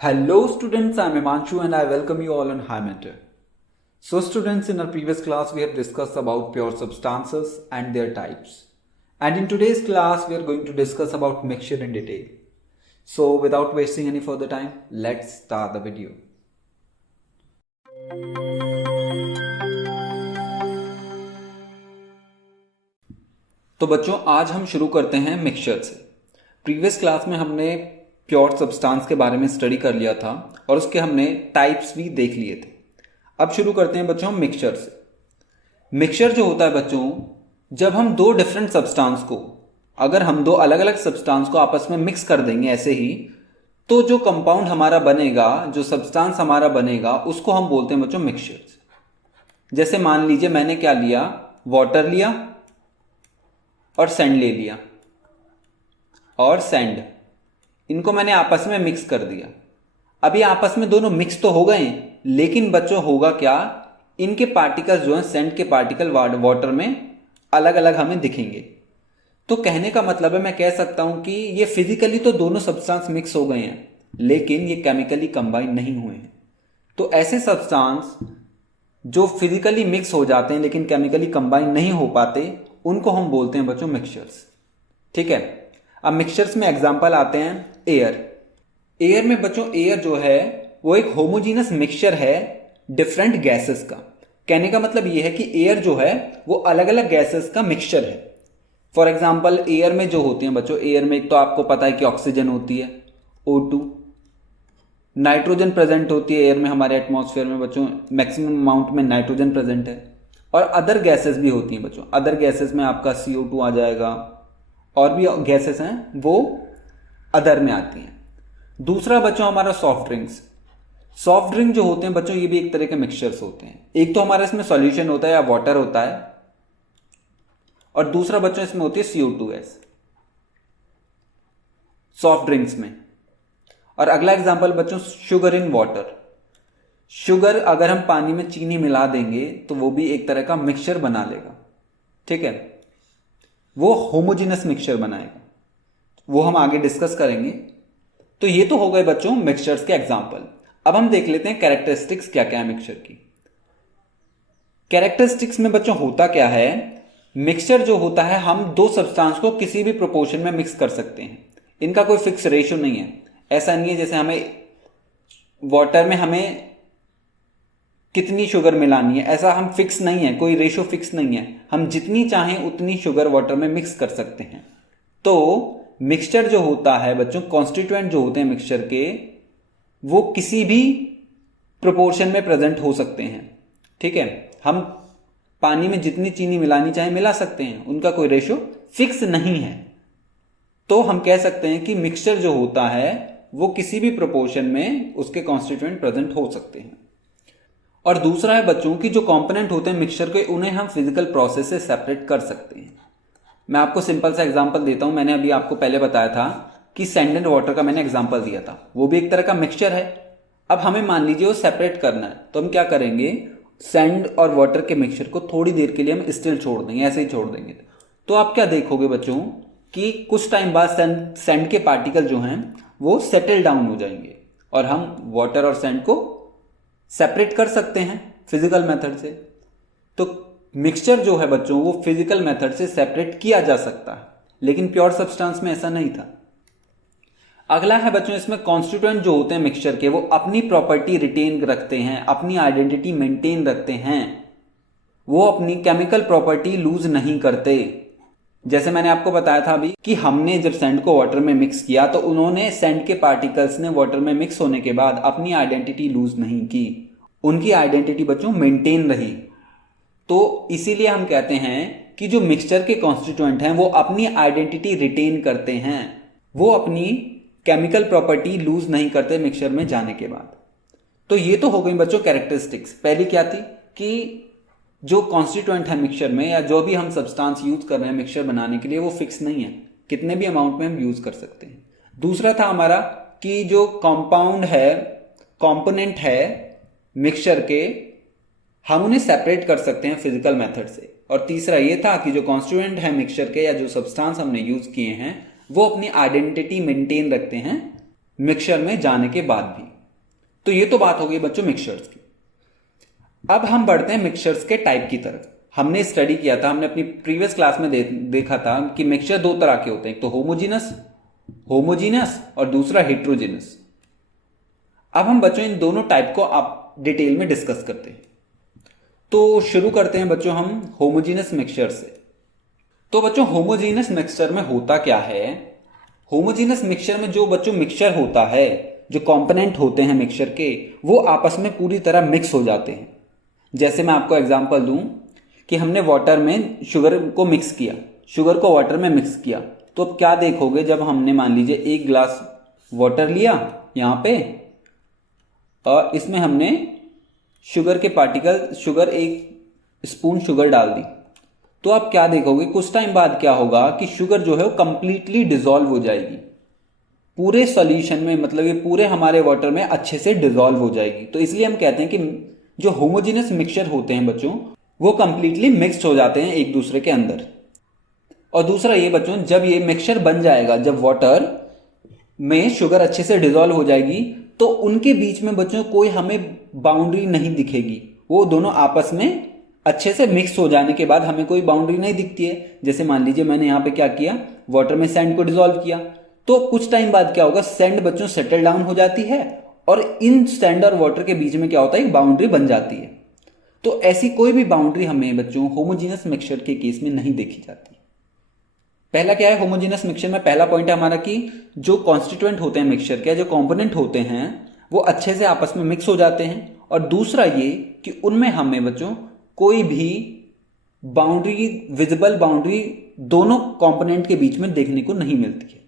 Hello students, I am Himanshu and I welcome you all on High Mentor. So students, in our previous class we have discussed about pure substances and their types. And in today's class we are going to discuss about mixture in detail. So without wasting any further time, let's start the video. तो बच्चों आज हम शुरू करते हैं mixture से। Previous class में हमने प्योर सब्सटेंस के बारे में स्टडी कर लिया था और उसके हमने टाइप्स भी देख लिए थे। अब शुरू करते हैं बच्चों मिक्सचर से। मिक्सचर जो होता है बच्चों, जब हम दो डिफरेंट सब्सटेंस को, अगर हम दो अलग अलग सब्सटेंस को आपस में मिक्स कर देंगे ऐसे ही, तो जो कंपाउंड हमारा बनेगा, जो सब्सटेंस हमारा बनेगा, उसको हम बोलते हैं बच्चों मिक्सचर। जैसे मान लीजिए मैंने क्या लिया, वाटर लिया और सैंड ले लिया और सैंड, इनको मैंने आपस में मिक्स कर दिया। अभी आपस में दोनों मिक्स तो हो गए, लेकिन बच्चों होगा क्या, इनके पार्टिकल्स जो हैं, सैंड के पार्टिकल वाटर में अलग अलग हमें दिखेंगे। तो कहने का मतलब है, मैं कह सकता हूं कि ये फिजिकली तो दोनों सब्सटेंस मिक्स हो गए हैं, लेकिन ये केमिकली कंबाइन नहीं हुए हैं। तो ऐसे सब्सटेंस जो फिजिकली मिक्स हो जाते हैं लेकिन केमिकली कंबाइन नहीं हो पाते, उनको हम बोलते हैं बच्चों मिक्सचर्स। ठीक है। अब मिक्सचर्स में एग्जांपल आते हैं एयर। एयर में बच्चों, एयर जो है वो एक होमोजीनस मिक्सचर है डिफरेंट गैसेस का। कहने का मतलब ये है कि एयर जो है वो अलग अलग गैसेस का मिक्सचर है। फॉर एग्जांपल एयर में जो होती है बच्चों, एयर में एक तो आपको पता है कि ऑक्सीजन होती है O2, नाइट्रोजन प्रेजेंट होती है एयर में, हमारे एटमॉस्फेयर में बच्चों मैक्सिमम अमाउंट में नाइट्रोजन प्रेजेंट है। और अदर गैसेस भी होती हैं बच्चों। अदर गैसेस में आपका CO2 आ जाएगा, और भी गैसेस हैं वो अदर में आती हैं। दूसरा बच्चों हमारा सॉफ्ट ड्रिंक्स। सॉफ्ट ड्रिंक जो होते हैं बच्चों, ये भी एक तरह के मिक्सचर्स होते हैं। एक तो हमारा इसमें सॉल्यूशन होता है या वाटर होता है, और दूसरा बच्चों इसमें होती है CO2 गैस सॉफ्ट ड्रिंक्स में। और अगला एग्जांपल बच्चों, शुगर इन वाटर। शुगर अगर हम पानी में चीनी मिला देंगे तो वो भी एक तरह का मिक्सचर बना लेगा। ठीक है, वो होमोजीनस मिक्सचर बनाएगा, वो हम आगे डिस्कस करेंगे। तो ये तो हो गए बच्चों मिक्सचर्स के एग्जांपल। अब हम देख लेते हैं कैरेक्टरिस्टिक्स क्या क्या है मिक्सचर की। कैरेक्टरिस्टिक्स में बच्चों होता क्या है, मिक्सचर जो होता है, हम दो सब्सटेंस को किसी भी प्रोपोर्शन में मिक्स कर सकते हैं। इनका कोई फिक्स रेशियो नहीं है। ऐसा नहीं है जैसे हमें वाटर में हमें कितनी शुगर मिलानी है, ऐसा हम फिक्स नहीं है, कोई रेशियो फिक्स नहीं है। हम जितनी चाहें उतनी शुगर वाटर में मिक्स कर सकते हैं। तो मिक्सचर जो होता है बच्चों, कॉन्स्टिट्यूएंट जो होते हैं मिक्सचर के, वो किसी भी प्रोपोर्शन में प्रेजेंट हो सकते हैं। ठीक है, हम पानी में जितनी चीनी मिलानी चाहे मिला सकते हैं, उनका कोई रेशियो फिक्स नहीं है। तो हम कह सकते हैं कि मिक्सचर जो होता है वो किसी भी प्रोपोर्शन में उसके कॉन्स्टिट्यूएंट प्रेजेंट हो सकते हैं। और दूसरा है बच्चों कि जो कंपोनेंट होते हैं मिक्सचर के, उन्हें हम फिजिकल प्रोसेस से सेपरेट कर सकते हैं। मैं आपको सिंपल सा एग्जांपल देता हूं। मैंने अभी आपको पहले बताया था कि सैंड एंड वाटर का मैंने एग्जांपल दिया था, वो भी एक तरह का मिक्सचर है। अब हमें मान लीजिए वो सेपरेट करना है, तो हम क्या करेंगे, सैंड और वाटर के मिक्सचर को थोड़ी देर के लिए हम स्टिल छोड़ देंगे, ऐसे ही छोड़ देंगे। तो आप क्या देखोगे बच्चों कि कुछ टाइम बाद सैंड के पार्टिकल जो हैं वो सेटल डाउन हो जाएंगे, और हम वाटर और सैंड को सेपरेट कर सकते हैं फिजिकल मेथड से। तो मिक्सचर जो है बच्चों वो फिजिकल मेथड से सेपरेट किया जा सकता है, लेकिन प्योर सब्सटेंस में ऐसा नहीं था। अगला है बच्चों, इसमें कॉन्स्टिट्यूएंट जो होते हैं मिक्सचर के, वो अपनी प्रॉपर्टी रिटेन रखते हैं, अपनी आइडेंटिटी मेंटेन रखते हैं, वो अपनी केमिकल प्रॉपर्टी लूज नहीं करते। जैसे मैंने आपको बताया था अभी कि हमने जब सैंड को वाटर में मिक्स किया, तो उन्होंने सैंड के पार्टिकल्स ने वाटर में मिक्स होने के बाद अपनी आइडेंटिटी लूज नहीं की, उनकी आइडेंटिटी बच्चों मेंटेन रही। तो इसीलिए हम कहते हैं कि जो मिक्सचर के कॉन्स्टिट्यूएंट हैं वो अपनी आइडेंटिटी रिटेन करते हैं, वो अपनी केमिकल प्रॉपर्टी लूज नहीं करते मिक्सचर में जाने के बाद। तो ये तो हो गई बच्चों कैरेक्टरिस्टिक्स। पहली क्या थी कि जो कॉन्स्टिट्यूएंट है मिक्सचर में, या जो भी हम सब्सटेंस यूज कर रहे हैं मिक्सचर बनाने के लिए, वो फिक्स नहीं है, कितने भी अमाउंट में हम यूज कर सकते हैं। दूसरा था हमारा कि जो कंपाउंड है, कंपोनेंट है मिक्सचर के, हम उन्हें सेपरेट कर सकते हैं फिजिकल मेथड से। और तीसरा ये था कि जो कॉन्स्टिट्यूएंट है मिक्सचर के, या जो सब्सटेंस हमने यूज किए हैं, वो अपनी आइडेंटिटी मेंटेन रखते हैं मिक्सचर में जाने के बाद भी। तो ये तो बात हो गई बच्चों मिक्सचर्स की। अब हम बढ़ते हैं मिक्सचर्स के टाइप की तरफ। हमने स्टडी किया था, हमने अपनी प्रीवियस क्लास में देखा था कि मिक्सचर दो तरह के होते हैं, एक तो होमोजीनस और दूसरा हेट्रोजीनस। अब हम बच्चों इन दोनों टाइप को आप डिटेल में डिस्कस करते हैं। तो शुरू करते हैं बच्चों हम होमोजीनस मिक्सचर से। तो बच्चों होमोजीनस मिक्सचर में होता क्या है, होमोजीनस मिक्सचर में जो बच्चों मिक्सचर होता है, जो कंपोनेंट होते हैं मिक्सचर के, वो आपस में पूरी तरह मिक्स हो जाते हैं। जैसे मैं आपको एग्जांपल दूं कि हमने वाटर में शुगर को मिक्स किया, शुगर को वाटर में मिक्स किया, तो अब क्या देखोगे, जब हमने मान लीजिए एक ग्लास वाटर लिया यहां पे और इसमें हमने शुगर के पार्टिकल, शुगर एक स्पून शुगर डाल दी, तो आप क्या देखोगे कुछ टाइम बाद क्या होगा कि शुगर जो है वो कंप्लीटली डिसॉल्व हो जाएगी पूरे सॉल्यूशन में, मतलब ये पूरे हमारे वाटर में अच्छे से डिसॉल्व हो जाएगी। तो इसलिए हम कहते हैं कि जो होमोजेनस मिक्सचर होते हैं बच्चों, वो कंप्लीटली मिक्स्ड हो जाते हैं एक दूसरे के अंदर। और दूसरा ये बच्चों, जब ये मिक्सचर बन जाएगा, जब वाटर में शुगर अच्छे से डिसॉल्व हो जाएगी, तो उनके बीच में बच्चों कोई हमें बाउंड्री नहीं दिखेगी। वो दोनों आपस में अच्छे से मिक्स हो जाने के बाद हमें कोई बाउंड्री नहीं दिखती है। जैसे मान लीजिए मैंने यहां पे क्या किया, वाटर में सैंड को डिसॉल्व किया, तो कुछ टाइम बाद क्या होगा, सैंड बच्चों सेटल डाउन हो जाती है और इन सैंड और वाटर के बीच में क्या होता है, एक बाउंड्री बन जाती है। तो ऐसी कोई भी बाउंड्री हमें बच्चों होमोजीनस मिक्सचर के केस में नहीं देखी जाती। पहला क्या है होमोजीनस मिक्सचर में, पहला पॉइंट है हमारा कि जो कॉन्स्टिट्यूएंट होते हैं मिक्सचर के, जो कंपोनेंट होते हैं, वो अच्छे से आपस में मिक्स हो जाते हैं। और दूसरा ये कि उनमें हमें बच्चों कोई भी बाउंड्री, विजिबल बाउंड्री दोनों कंपोनेंट के बीच में देखने को नहीं मिलती है।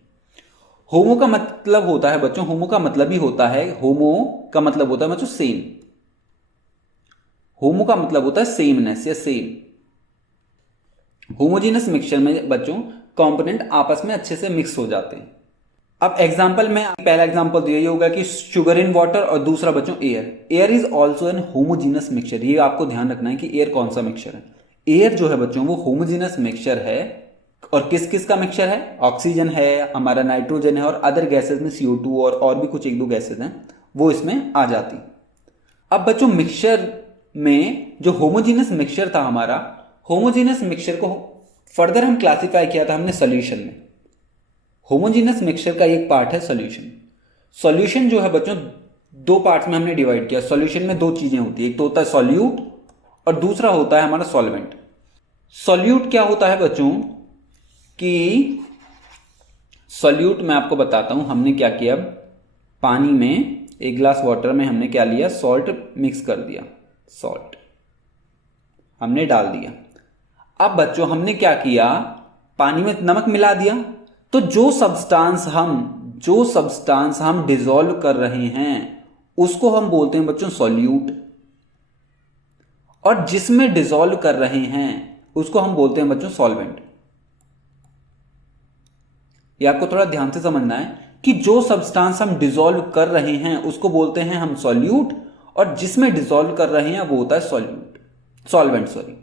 होमो का मतलब होता है बच्चों, होमो का मतलब ही होता है, होमो का मतलब होता है बच्चों सेम। होमो का मतलब होता है सेमनेस या सेम। होमोजीनस मिक्सचर में बच्चों कंपोनेंट आपस में अच्छे से मिक्स हो जाते हैं। अब एग्जांपल में पहला एग्जांपल तो यही होगा कि शुगर इन वाटर, और दूसरा बच्चों air. Air is also an homogeneous mixture. ये आपको ध्यान रखना है कि एयर कौन सा मिक्सचर है। एयर जो है बच्चों वो होमोजीनस मिक्सचर है। और किस किस का मिक्सचर है, ऑक्सीजन है, हमारा नाइट्रोजन है, और अदर गैसेज में CO2 और भी कुछ एक दो गैसेज हैं, वो इसमें आ जाती। अब बच्चों मिक्सचर में जो होमोजीनस मिक्सचर था हमारा, होमोजीनस मिक्सचर को फर्दर हम क्लासिफाई किया था हमने सॉल्यूशन में। होमोजीनस मिक्सचर का एक पार्ट है सॉल्यूशन। सॉल्यूशन जो है बच्चों दो पार्ट्स में हमने डिवाइड किया। सॉल्यूशन में दो चीजें होती है, एक तो होता है सॉल्यूट और दूसरा होता है हमारा सॉल्वेंट। सॉल्यूट क्या होता है बच्चों कि सॉल्यूट मैं आपको बताता हूं। हमने क्या किया, पानी में एक ग्लास वाटर में हमने क्या लिया, सॉल्ट मिक्स कर दिया, सॉल्ट हमने डाल दिया। अब बच्चों हमने क्या किया, पानी में नमक मिला दिया। तो जो सब्सटेंस हम डिसॉल्व कर रहे हैं उसको हम बोलते हैं बच्चों सॉल्यूट, और जिसमें डिसॉल्व कर रहे हैं उसको हम बोलते हैं बच्चों सॉल्वेंट। ये आपको थोड़ा ध्यान से समझना है कि जो सब्सटेंस हम डिसॉल्व कर रहे हैं उसको बोलते हैं हम सॉल्यूट, और जिसमें डिसॉल्व कर रहे हैं वो होता है सॉल्वेंट सॉरी।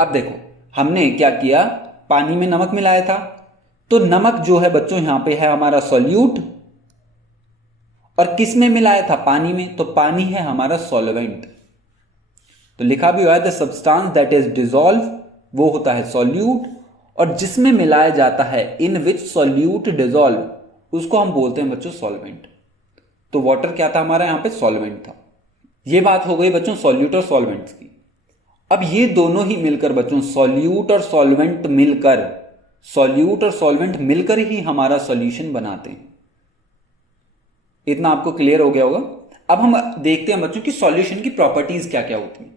अब देखो हमने क्या किया, पानी में नमक मिलाया था, तो नमक जो है बच्चों यहां पे है हमारा सॉल्यूट, और किस में मिलाया था, पानी में, तो पानी है हमारा सॉल्वेंट। तो लिखा भी हुआ है the substance that is dissolve, वो होता है सॉल्यूट, और जिसमें मिलाया जाता है इन विच सॉल्यूट डिसॉल्व उसको हम बोलते हैं बच्चों सॉल्वेंट। तो वाटर क्या था हमारा यहां पे, सॉल्वेंट था। ये बात हो गई बच्चों सॉल्यूट और सॉल्वेंट्स की। अब ये दोनों ही मिलकर बच्चों सॉल्यूट और सॉल्वेंट मिलकर ही हमारा सॉल्यूशन बनाते हैं। इतना आपको क्लियर हो गया होगा। अब हम देखते हैं बच्चों कि सॉल्यूशन की प्रॉपर्टीज क्या क्या होती हैं।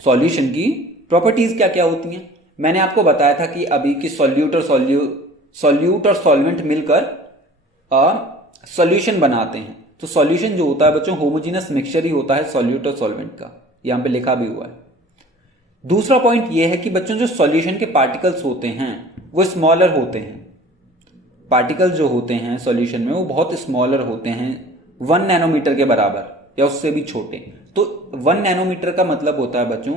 सॉल्यूशन की प्रॉपर्टीज क्या क्या होती हैं, मैंने आपको बताया था कि अभी कि सॉल्यूट और सॉल्वेंट मिलकर सॉल्यूशन बनाते हैं। तो सॉल्यूशन जो होता है बच्चों होमोजीनस मिक्सचर ही होता है सॉल्यूट और सॉल्वेंट का, यहां पे लिखा भी हुआ है। दूसरा पॉइंट यह है कि बच्चों जो सॉल्यूशन के पार्टिकल्स होते हैं वो स्मॉलर होते हैं। पार्टिकल्स जो होते हैं सॉल्यूशन में वो बहुत स्मॉलर होते हैं, 1 नैनोमीटर के बराबर या उससे भी छोटे। तो 1 नैनोमीटर का मतलब होता है बच्चों,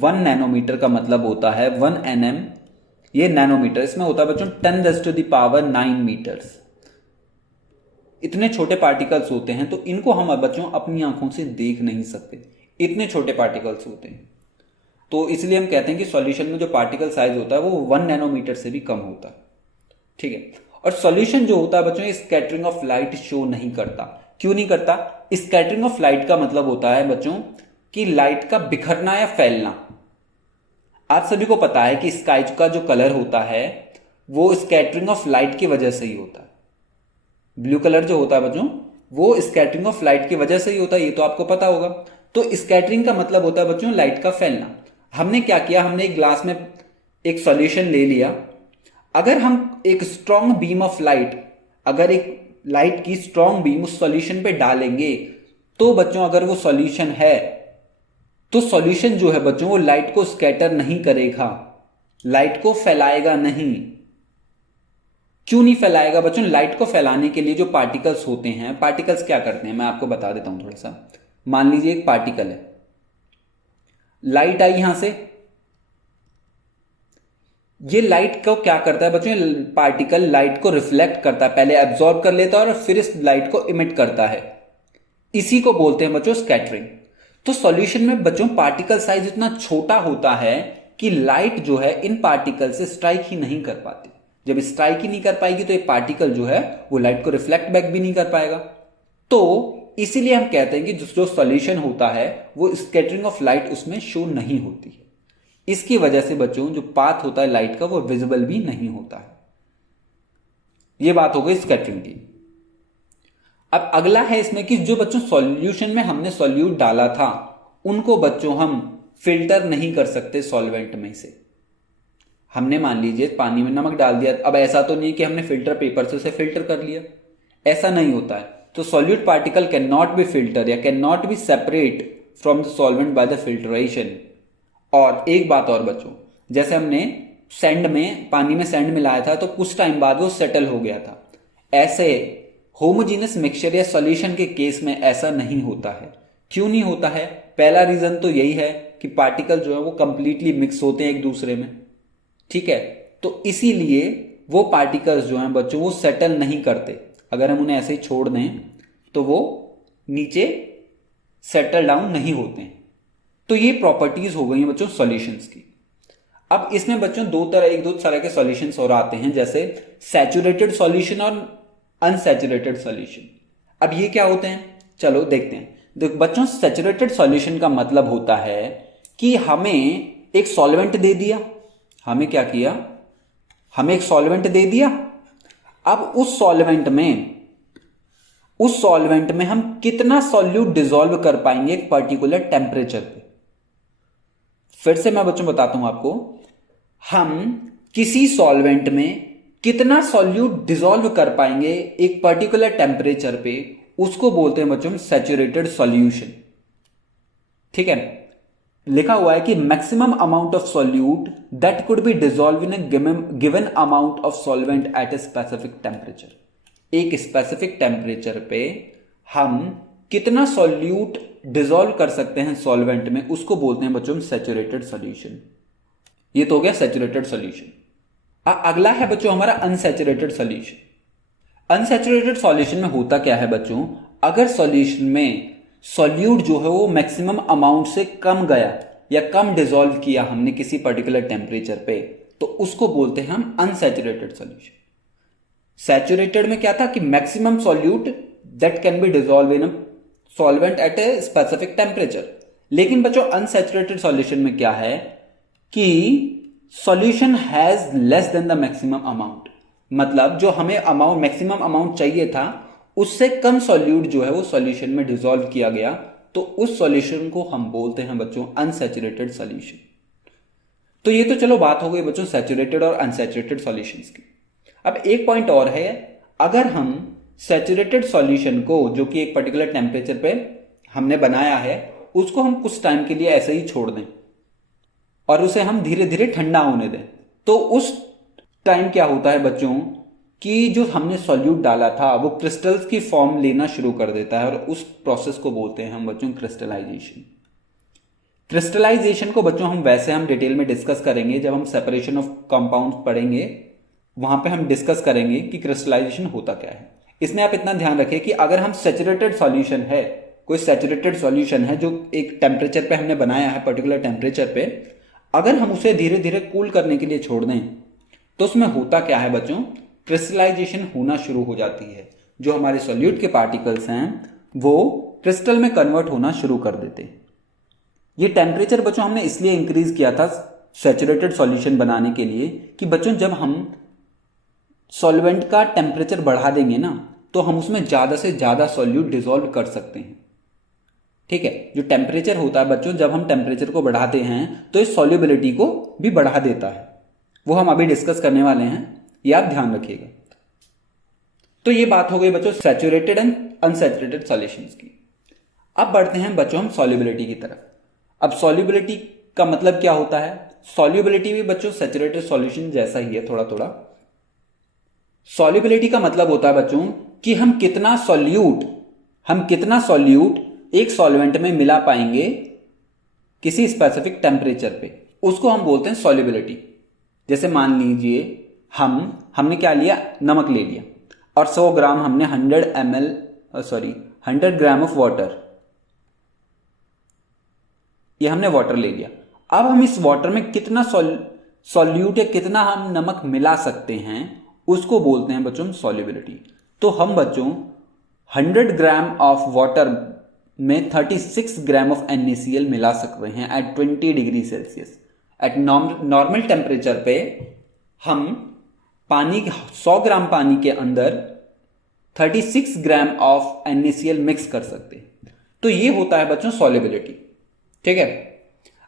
1 नैनोमीटर का मतलब होता है 1 nm, ये नैनोमीटर, इसमें होता है बच्चों 10⁻⁹ मीटर्स। इतने छोटे पार्टिकल्स होते हैं, तो इनको हम बच्चों अपनी आंखों से देख नहीं सकते, इतने छोटे पार्टिकल्स होते हैं। तो इसलिए हम कहते हैं कि सॉल्यूशन में जो पार्टिकल साइज होता है वो 1 नैनोमीटर से भी कम होता है। ठीक है, और सॉल्यूशन जो होता है बच्चों, स्कैटरिंग ऑफ लाइट शो नहीं करता। क्यों नहीं करता? स्कैटरिंग ऑफ लाइट का मतलब होता है बच्चों कि लाइट का बिखरना या फैलना। आप सभी को पता है कि स्काई का जो कलर होता है वो स्कैटरिंग ऑफ लाइट की वजह से ही होता है। ब्लू कलर जो होता है बच्चों वो स्कैटरिंग ऑफ लाइट की वजह से ही होता है, ये तो आपको पता होगा। तो स्कैटरिंग का मतलब होता है बच्चों लाइट का फैलना। हमने क्या किया, हमने एक ग्लास में एक सॉल्यूशन ले लिया। अगर हम एक स्ट्रॉन्ग बीम ऑफ लाइट, अगर एक लाइट की स्ट्रॉन्ग बीम उस सॉल्यूशन पे डालेंगे, तो बच्चों अगर वो सॉल्यूशन है तो सॉल्यूशन जो है बच्चों वो लाइट को स्कैटर नहीं करेगा, लाइट को फैलाएगा नहीं। क्यों नहीं फैलाएगा बच्चों? लाइट को फैलाने के लिए जो पार्टिकल्स होते हैं, पार्टिकल्स क्या करते हैं मैं आपको बता देता हूं थोड़ा सा। मान लीजिए एक पार्टिकल है, लाइट आई यहां से, ये लाइट को क्या करता है बच्चों, पार्टिकल लाइट को रिफ्लेक्ट करता है, पहले एब्जॉर्ब कर लेता है और फिर इस लाइट को इमिट करता है। इसी को बोलते हैं बच्चों स्कैटरिंग। तो सॉल्यूशन में बच्चों पार्टिकल साइज इतना छोटा होता है कि लाइट जो है इन पार्टिकल से स्ट्राइक ही नहीं कर पाती। जब स्ट्राइक ही नहीं कर पाएगी तो ये पार्टिकल जो है वो लाइट को रिफ्लेक्ट बैक भी नहीं कर पाएगा। तो इसीलिए हम कहते हैं कि जो सॉल्यूशन होता है वो स्कैटरिंग ऑफ लाइट उसमें शो नहीं होती है। इसकी वजह से बच्चों जो पाथ होता है लाइट का वो विजिबल भी नहीं होता है। ये बात हो गई स्कैटरिंग की। अब अगला है इसमें कि जो बच्चों सॉल्यूशन में हमने सॉल्यूट डाला था उनको बच्चों हम फिल्टर नहीं कर सकते सॉल्वेंट में से। हमने मान लीजिए पानी में नमक डाल दिया, अब ऐसा तो नहीं कि हमने फिल्टर पेपर से उसे फिल्टर कर लिया, ऐसा नहीं होता है। तो solute particle can not be filter या can not be separate from the solvent by the filtration. और एक बात और बच्चों, जैसे हमने सैंड में, पानी में सैंड मिलाया था तो कुछ टाइम बाद वो सेटल हो गया था, ऐसे होमोजीनियस मिक्सचर या सॉल्यूशन के केस में ऐसा नहीं होता है। क्यों नहीं होता है? पहला रीजन तो यही है कि पार्टिकल जो है वो कंप्लीटली मिक्स होते हैं एक दूसरे में। ठीक है, तो इसीलिए वो पार्टिकल्स जो हैं बच्चों वो सेटल नहीं करते। अगर हम उन्हें ऐसे ही छोड़ दें तो वो नीचे सेटल डाउन नहीं होते हैं। तो ये प्रॉपर्टीज हो गई हैं बच्चों सॉल्यूशंस की। अब इसमें बच्चों दो तरह के सॉल्यूशंस और आते हैं, जैसे सैचुरेटेड सॉल्यूशन और अनसैचुरेटेड सॉल्यूशन। अब ये क्या होते हैं, चलो देखते हैं। देखो बच्चों, सैचुरेटेड सॉल्यूशन का मतलब होता है कि हमें एक सॉल्वेंट दे दिया, हमें क्या किया, हमें एक सॉल्वेंट दे दिया। अब उस सॉल्वेंट में हम कितना सॉल्यूट डिसॉल्व कर पाएंगे एक पर्टिकुलर टेम्परेचर पे। फिर से मैं बच्चों बताता हूं आपको, हम किसी सॉल्वेंट में कितना सॉल्यूट डिसॉल्व कर पाएंगे एक पर्टिकुलर टेम्परेचर पे, उसको बोलते हैं बच्चों सैचुरेटेड सॉल्यूशन। ठीक है, लिखा हुआ है कि maximum amount of solute that could be dissolve in a given amount of solvent eight a specific temperature. एक स्पेसिफिक टेम्परेचर पे हम कितना सॉल्यूट डिसॉल्व कर सकते हैं सॉल्वेंट में, उसको बोलते हैं बच्चों सैचुरेटेड सॉल्यूशन। ये तो हो गया सैचुरेटेड सॉल्यूशन। अगला है बच्चों हमारा अनसैचुरेटेड सॉल्यूशन। अनसैचुरेटेड सॉल्यूशन में होता क्या है बच्चों, अगर सॉल्यूशन में सॉल्यूट जो है वो मैक्सिमम अमाउंट से कम गया या कम डिसॉल्व किया हमने किसी पर्टिकुलर टेम्परेचर पे, तो उसको बोलते हैं हम अनसैचुरेटेड सॉल्यूशन। सैचुरेटेड में क्या था कि maximum solute that can be dissolve in a solvent eight a specific temperature. लेकिन बच्चों अनसैचुरेटेड सॉल्यूशन में क्या है कि solution has less than the maximum amount, मतलब जो हमें अमाउंट मैक्सिमम अमाउंट चाहिए था उससे कम सॉल्यूट जो है वो सॉल्यूशन में डिसॉल्व किया गया, तो उस सॉल्यूशन को हम बोलते हैं बच्चों अनसैचुरेटेड सॉल्यूशन। तो ये तो चलो बात हो गई बच्चों सैचुरेटेड और अनसैचुरेटेड सॉल्यूशंस की। अब एक पॉइंट और है, अगर हम सैचुरेटेड सॉल्यूशन को जो कि एक पर्टिकुलर टेम्परेचर पे हमने बनाया है उसको हम कुछ टाइम के लिए ऐसे ही छोड़ दें और उसे हम धीरे धीरे ठंडा होने दें, तो उस टाइम क्या होता है बच्चों कि जो हमने सॉल्यूट डाला था वो क्रिस्टल्स की फॉर्म लेना शुरू कर देता है और उस प्रोसेस को बोलते हैं हम बच्चों क्रिस्टलाइजेशन। क्रिस्टलाइजेशन को बच्चों हम वैसे हम डिटेल में डिस्कस करेंगे जब हम सेपरेशन ऑफ कंपाउंड्स पढ़ेंगे, वहां पे हम डिस्कस करेंगे कि क्रिस्टलाइजेशन होता क्या है। इसमें आप इतना ध्यान रखें कि अगर हम सैचुरेटेड सॉल्यूशन है, कोई सैचुरेटेड सॉल्यूशन है जो एक टेम्परेचर पे हमने बनाया है, पर्टिकुलर टेम्परेचर पे, अगर हम उसे धीरे धीरे कूल करने के लिए छोड़ दें तो उसमें होता क्या है बच्चों, क्रिस्टलाइजेशन होना शुरू हो जाती है। जो हमारे सॉल्यूट के पार्टिकल्स हैं वो क्रिस्टल में कन्वर्ट होना शुरू कर देते हैं। ये टेम्परेचर बच्चों हमने इसलिए इंक्रीज किया था सैचुरेटेड सॉल्यूशन बनाने के लिए कि बच्चों जब हम सॉल्वेंट का टेम्परेचर बढ़ा देंगे ना तो हम उसमें ज्यादा से ज्यादा सॉल्यूट डिसॉल्व कर सकते हैं। ठीक है, जो टेम्परेचर होता है बच्चों, जब हम टेम्परेचर को बढ़ाते हैं तो इस सॉल्युबिलिटी को भी बढ़ा देता है। वो हम अभी डिस्कस करने वाले हैं, ये आप ध्यान रखिएगा। तो ये बात हो गई बच्चों सैचुरेटेड एंड अनसैचुरेटेड सॉल्यूशंस की। अब बढ़ते हैं बच्चों हम सॉल्युबिलिटी की तरफ। अब सॉल्युबिलिटी का मतलब क्या होता है? सॉल्युबिलिटी भी बच्चों सैचुरेटेड सॉल्यूशन जैसा ही है थोड़ा थोड़ा। सॉल्युबिलिटी का मतलब होता है बच्चों कि हम कितना सॉल्यूट एक सॉल्वेंट में मिला पाएंगे किसी स्पेसिफिक टेम्परेचर पे, उसको हम बोलते हैं सॉल्युबिलिटी। जैसे मान लीजिए हमने क्या लिया, नमक ले लिया और 100 ग्राम हमने 100 ग्राम ऑफ वाटर, ये हमने वाटर ले लिया। अब हम इस वाटर में कितना सॉल्यूट या कितना हम नमक मिला सकते हैं उसको बोलते हैं बच्चों सॉल्युबिलिटी। तो हम बच्चों 100 ग्राम ऑफ वाटर में 36 ग्राम ऑफ NaCl मिला सकते हैं at 20 degree Celsius. At normal temperature पे हम 100 ग्राम पानी के अंदर 36 ग्राम ऑफ NaCl मिक्स कर सकते हैं। तो ये होता है बच्चों सॉल्युबिलिटी। ठीक है,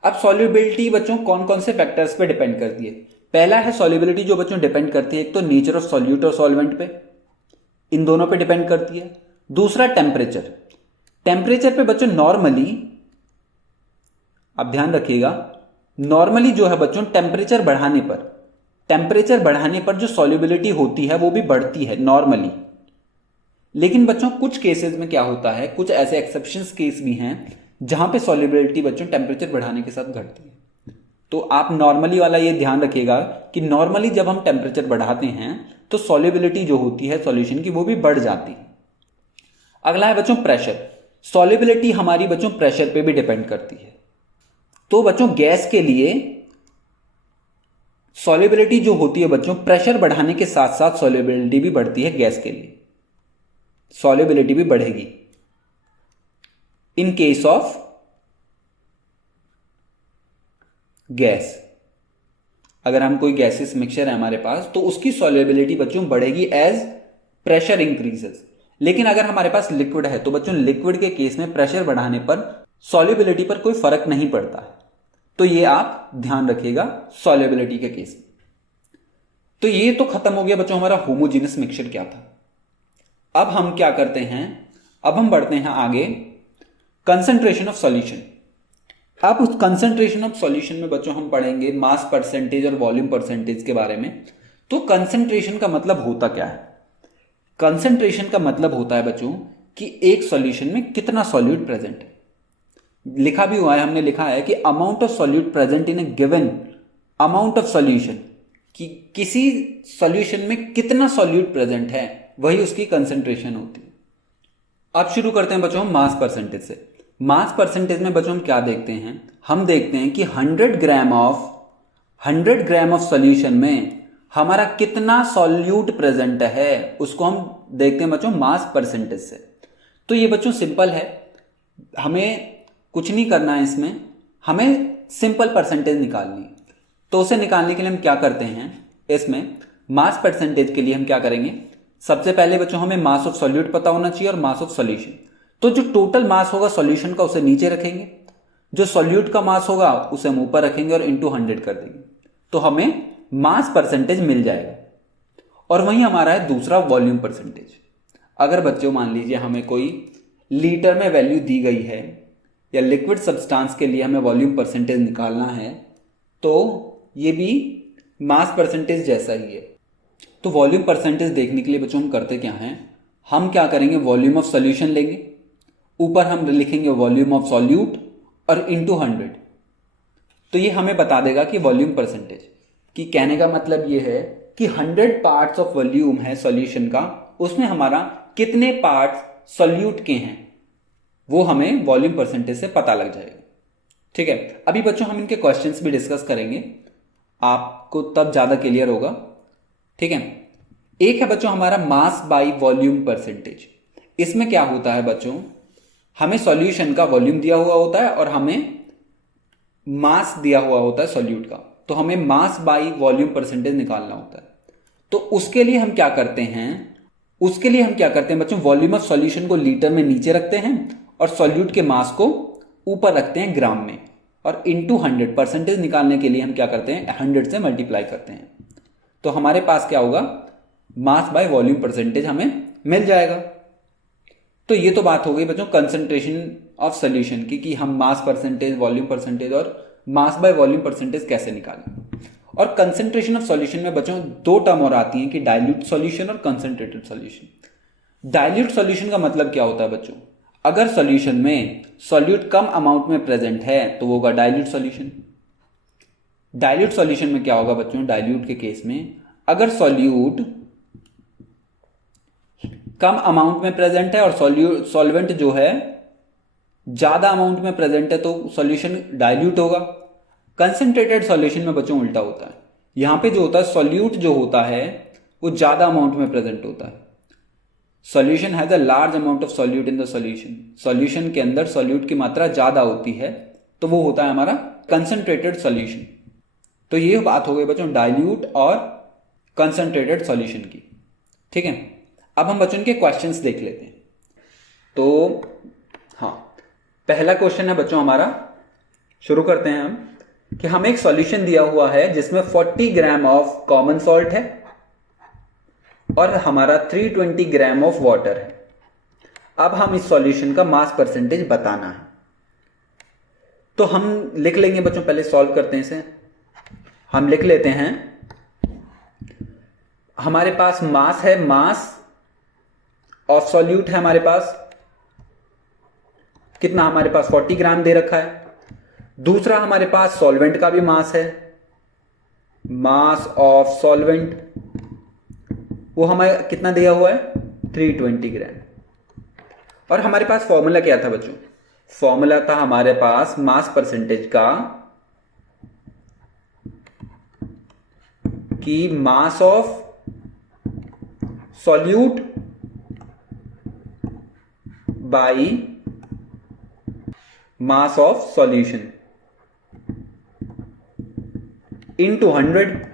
अब सॉल्युबिलिटी बच्चों कौन कौन से फैक्टर्स पे डिपेंड करती है? पहला है सॉल्युबिलिटी जो बच्चों डिपेंड करती है एक तो नेचर ऑफ सॉल्यूट और सॉल्वेंट पे, इन दोनों पे डिपेंड करती है। दूसरा टेम्परेचर पे बच्चों नॉर्मली, आप ध्यान रखिएगा, नॉर्मली जो है बच्चों टेम्परेचर बढ़ाने पर जो सॉल्युबिलिटी होती है वो भी बढ़ती है नॉर्मली। लेकिन बच्चों कुछ केसेस में क्या होता है, कुछ ऐसे एक्सेप्शंस केस भी हैं जहां पे सॉल्युबिलिटी बच्चों टेम्परेचर बढ़ाने के साथ घटती है। तो आप नॉर्मली वाला ये ध्यान रखिएगा कि नॉर्मली जब हम टेम्परेचर बढ़ाते हैं तो सॉल्युबिलिटी जो होती है सॉल्यूशन की वो भी बढ़ जाती है। अगला है बच्चों प्रेशर। सॉल्युबिलिटी हमारी बच्चों प्रेशर पे भी डिपेंड करती है। तो बच्चों गैस के लिए सॉल्युबिलिटी जो होती है बच्चों, प्रेशर बढ़ाने के साथ साथ सॉल्युबिलिटी भी बढ़ती है। गैस के लिए सॉल्युबिलिटी भी बढ़ेगी इन केस ऑफ गैस। अगर हम कोई गैसेस मिक्सचर है हमारे पास तो उसकी सॉल्युबिलिटी बच्चों बढ़ेगी एज प्रेशर इंक्रीजेस। लेकिन अगर हमारे पास लिक्विड है तो बच्चों लिक्विड के केस में प्रेशर बढ़ाने पर सॉल्युबिलिटी पर कोई फर्क नहीं पड़ता है। तो ये आप ध्यान रखिएगा सॉल्युबिलिटी के केस में। तो ये तो खत्म हो गया बच्चों हमारा होमोजेनस मिक्सचर क्या था। अब हम क्या करते हैं, अब हम बढ़ते हैं आगे कंसंट्रेशन ऑफ सॉल्यूशन। अब उस कंसंट्रेशन ऑफ सॉल्यूशन में बच्चों हम पढ़ेंगे मास परसेंटेज और वॉल्यूम परसेंटेज के बारे में। तो कंसंट्रेशन का मतलब होता क्या है? कंसंट्रेशन का मतलब होता है बच्चों कि एक सॉल्यूशन में कितना सॉल्यूट प्रेजेंट है। लिखा भी हुआ है, हमने लिखा है कि amount of solute present in A given amount of solution, कि किसी सॉल्यूशन में कितना सॉल्यूट प्रेजेंट है वही उसकी कंसंट्रेशन होती है। अब शुरू करते हैं बच्चों मास परसेंटेज से। मास परसेंटेज में बच्चों हम क्या देखते हैं, हम देखते हैं कि 100 ग्राम ऑफ सॉल्यूशन में हमारा कितना सॉल्यूट प्रेजेंट है उसको हम देखते हैं बच्चों मास परसेंटेज से। तो ये बच्चों सिंपल है, हमें कुछ नहीं करना है इसमें, हमें सिंपल परसेंटेज निकालनी है। तो उसे निकालने के लिए हम क्या करते हैं, इसमें मास परसेंटेज के लिए हम क्या करेंगे, सबसे पहले बच्चों हमें मास ऑफ सॉल्यूट पता होना चाहिए और मास ऑफ सॉल्यूशन। तो जो टोटल मास होगा सॉल्यूशन का उसे नीचे रखेंगे, जो सॉल्यूट का मास होगा उसे हम ऊपर रखेंगे और इंटू 100 कर देंगे, तो हमें मास परसेंटेज मिल जाएगा। और वहीं हमारा है दूसरा वॉल्यूम परसेंटेज। अगर बच्चों मान लीजिए हमें कोई लीटर में वैल्यू दी गई है या लिक्विड सब्सटेंस के लिए हमें वॉल्यूम परसेंटेज निकालना है, तो ये भी मास परसेंटेज जैसा ही है। तो वॉल्यूम परसेंटेज देखने के लिए बच्चों हम करते क्या हैं, हम क्या करेंगे, वॉल्यूम ऑफ सॉल्यूशन लेंगे, ऊपर हम लिखेंगे वॉल्यूम ऑफ सॉल्यूट और इंटू 100। तो ये हमें बता देगा कि वॉल्यूम परसेंटेज की, कहने का मतलब ये है कि 100 पार्ट्स ऑफ वॉल्यूम है सॉल्यूशन का, उसमें हमारा कितने पार्ट्स सॉल्यूट के हैं वो हमें वॉल्यूम परसेंटेज से पता लग जाएगा। ठीक है, अभी बच्चों हम इनके क्वेश्चंस भी डिस्कस करेंगे, आपको तब ज्यादा क्लियर होगा। ठीक है, एक है बच्चों हमारा मास बाय वॉल्यूम परसेंटेज। इसमें क्या होता है बच्चों, हमें सॉल्यूशन का वॉल्यूम दिया हुआ होता है और हमें मास दिया हुआ होता है सॉल्यूट का, तो हमें मास बाय वॉल्यूम परसेंटेज निकालना होता है। तो उसके लिए हम क्या करते हैं बच्चों, वॉल्यूम ऑफ सॉल्यूशन को लीटर में नीचे रखते हैं और सॉल्यूट के मास को ऊपर रखते हैं ग्राम में, और इनटू 100 परसेंटेज निकालने के लिए हम क्या करते हैं, 100 से मल्टीप्लाई करते हैं। तो हमारे पास क्या होगा, मास बाय वॉल्यूम परसेंटेज हमें मिल जाएगा। तो ये तो बात हो गई बच्चों कंसंट्रेशन ऑफ सॉल्यूशन की, कि हम मास परसेंटेज, वॉल्यूम परसेंटेज और मास बाय वॉल्यूम परसेंटेज कैसे निकालें। और कंसंट्रेशन ऑफ सॉल्यूशन में बच्चों दो टर्म और आती हैं कि डाइल्यूट सॉल्यूशन और कंसंट्रेटेड सॉल्यूशन। डाइल्यूट सॉल्यूशन का मतलब क्या होता है बच्चों, अगर सॉल्यूशन में सॉल्यूट कम अमाउंट में प्रेजेंट है तो वो होगा डाइल्यूट सॉल्यूशन। डाइल्यूट सॉल्यूशन में क्या होगा बच्चों, डाइल्यूट के केस में अगर सॉल्यूट कम अमाउंट में प्रेजेंट है और सॉल्वेंट जो है ज्यादा अमाउंट में प्रेजेंट है तो सॉल्यूशन डाइल्यूट होगा। कंसंट्रेटेड सॉल्यूशन में बच्चों उल्टा होता है, यहां पे जो होता है सॉल्यूट जो होता है वो ज्यादा अमाउंट में प्रेजेंट होता है। Solution has a large amount of solute in the solution, solution के अंदर सॉल्यूट की मात्रा ज्यादा होती है तो वो होता है हमारा कंसंट्रेटेड सॉल्यूशन। तो ये बात हो गई बच्चों डाइल्यूट और कंसंट्रेटेड सॉल्यूशन की। ठीक है, अब हम बच्चों के क्वेश्चंस देख लेते हैं। तो हाँ, पहला क्वेश्चन है बच्चों हमारा, शुरू करते हैं हम, कि हमें एक सॉल्यूशन दिया हुआ है जिसमें 40 ग्राम ऑफ कॉमन सॉल्ट है और हमारा 320 ग्राम ऑफ वाटर है। अब हम इस सॉल्यूशन का मास परसेंटेज बताना है। तो हम लिख लेंगे बच्चों, पहले सॉल्व करते हैं इसे। हम लिख लेते हैं, हमारे पास मास है, मास ऑफ सॉल्यूट है हमारे पास कितना, हमारे पास 40 ग्राम दे रखा है। दूसरा हमारे पास सॉल्वेंट का भी मास है, मास ऑफ सॉल्वेंट वो हमें कितना दिया हुआ है, 320 ग्राम। और हमारे पास फॉर्मूला क्या था बच्चों, फॉर्मूला था हमारे पास मास परसेंटेज का कि mass of solute by mass of solution into 100।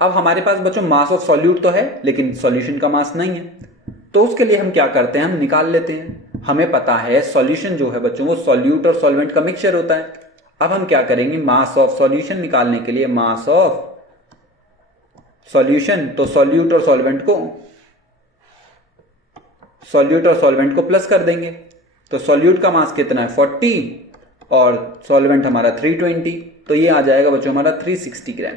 अब हमारे पास बच्चों मास ऑफ सॉल्यूट तो है लेकिन सॉल्यूशन का मास नहीं है, तो उसके लिए हम क्या करते हैं, हम निकाल लेते हैं। हमें पता है सॉल्यूशन जो है बच्चों वो सॉल्यूट और सॉल्वेंट का मिक्सचर होता है। अब हम क्या करेंगे, मास ऑफ सॉल्यूशन निकालने के लिए मास ऑफ सॉल्यूशन, तो सॉल्यूट और सॉल्वेंट को प्लस कर देंगे। तो सॉल्यूट का मास कितना है 40 और सॉल्वेंट हमारा 320, तो ये आ जाएगा बच्चों हमारा 360 ग्राम।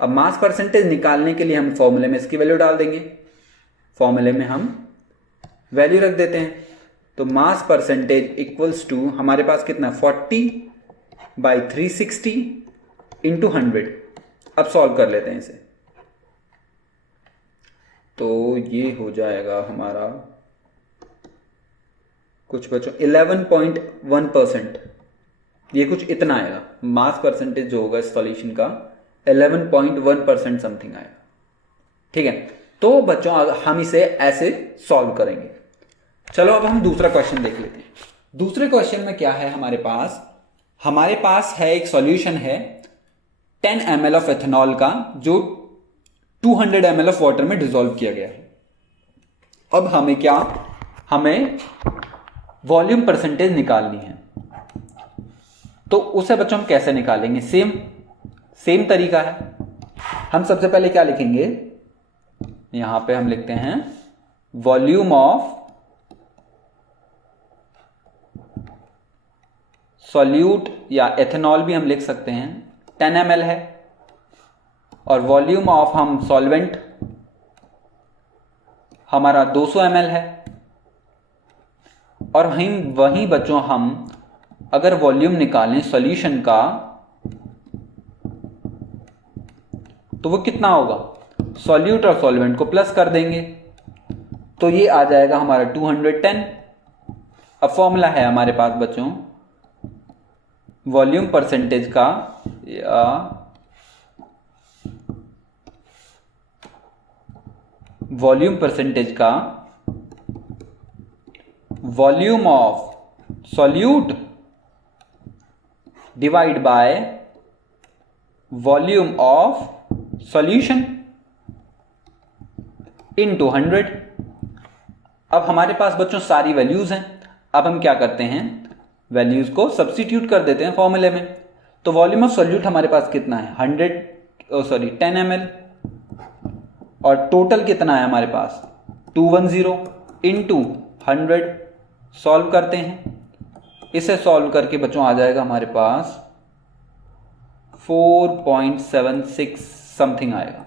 अब मास परसेंटेज निकालने के लिए हम फॉर्मूले में इसकी वैल्यू डाल देंगे, फॉर्मूले में हम वैल्यू रख देते हैं। तो मास परसेंटेज इक्वल्स टू हमारे पास कितना 40/360 इंटू 100। अब सॉल्व कर लेते हैं इसे, तो ये हो जाएगा हमारा कुछ बच्चों 11.1%, ये कुछ इतना आएगा। मास परसेंटेज जो होगा इस सॉल्यूशन का 11.1% समथिंग आएगा। ठीक है, तो बच्चों हम इसे ऐसे सॉल्व करेंगे। चलो अब हम दूसरा क्वेश्चन देख लेते हैं। दूसरे क्वेश्चन में क्या है हमारे पास है एक सॉल्यूशन है 10 ml ऑफ एथेनॉल का जो 200 ml ऑफ वाटर में डिसॉल्व किया गया है। अब हमें वॉल्यूम परसेंटेज निकालनी है। तो उसे बच्चों हम कैसे निकालेंगे, सेम तरीका है। हम सबसे पहले क्या लिखेंगे, यहां पे हम लिखते हैं वॉल्यूम ऑफ सॉल्यूट, या एथेनॉल भी हम लिख सकते हैं, 10 ml है, और वॉल्यूम ऑफ हम सॉल्वेंट हमारा 200 ml है। और वहीं बच्चों हम अगर वॉल्यूम निकालें सॉल्यूशन का तो वो कितना होगा, सॉल्यूट और सॉल्वेंट को प्लस कर देंगे तो ये आ जाएगा हमारा 210। अब फॉर्मूला है हमारे पास बच्चों वॉल्यूम परसेंटेज का, या वॉल्यूम परसेंटेज का volume of solute divide by volume of solution into 100। अब हमारे पास बच्चों सारी वैल्यूज हैं। अब हम क्या करते हैं, वैल्यूज को सब्स्टिट्यूट कर देते हैं फॉर्मूले में। तो वॉल्यूम ऑफ सॉल्यूट हमारे पास कितना है 10 ml, और टोटल कितना है हमारे पास 210 इंटू 100। सॉल्व करते हैं, इसे सॉल्व करके बच्चों आ जाएगा हमारे पास 4.76 समथिंग आएगा।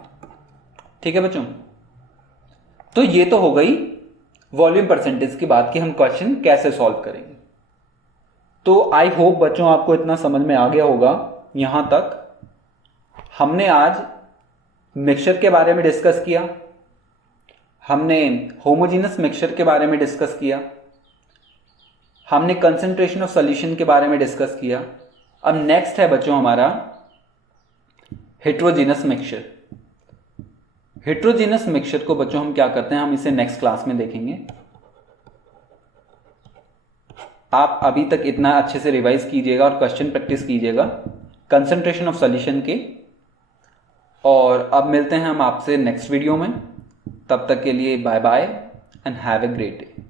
ठीक है बच्चों, तो ये तो हो गई वॉल्यूम परसेंटेज की बात कि हम क्वेश्चन कैसे सॉल्व करेंगे। तो आई होप बच्चों आपको इतना समझ में आ गया होगा। यहां तक हमने आज मिक्सचर के बारे में डिस्कस किया, हमने होमोजेनस मिक्सचर के बारे में डिस्कस किया, हमने कंसंट्रेशन ऑफ सॉल्यूशन के बारे में डिस्कस किया। अब नेक्स्ट है बच्चों हमारा हेट्रोजीनस मिक्सचर। हेट्रोजीनस मिक्सचर को बच्चों हम क्या करते हैं, हम इसे नेक्स्ट क्लास में देखेंगे। आप अभी तक इतना अच्छे से रिवाइज कीजिएगा और क्वेश्चन प्रैक्टिस कीजिएगा कंसंट्रेशन ऑफ सॉल्यूशन के। और अब मिलते हैं हम आपसे नेक्स्ट वीडियो में। तब तक के लिए bye bye and have a great day.